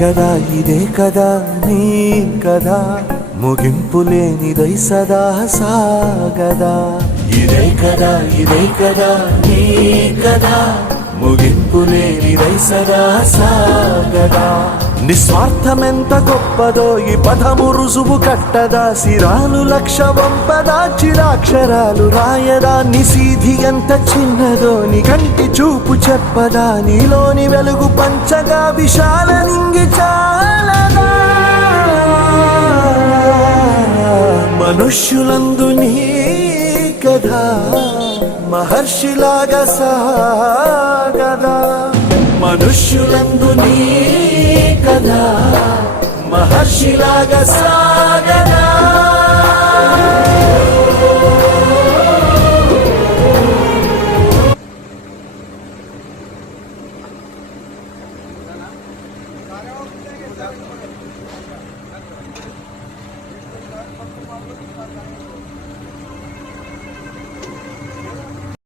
కదా ఇదే కదా నీ కదా ముగింపు లేనిదై సదా సాగదా ఇదే కదా నీ కదా ముగింపు లేనిదై సదా సాగదా నిస్వార్థమెంత గొప్పదో ఈ పదము రుజువు కట్టదా సిరాలు లక్ష వంపదా చిరాక్షరాలు రాయదా నిసీధి ఎంత చిన్నదో నీ కంటి చూపు చెప్పదా నీలోని వెలుగు పంచగా విశాల నింగి చాలదా మనుష్యులందు నీ కథ మహర్షిలాగా సాగదా మనుష్యులందు నీ కథ మహర్షిలాగా సాగదా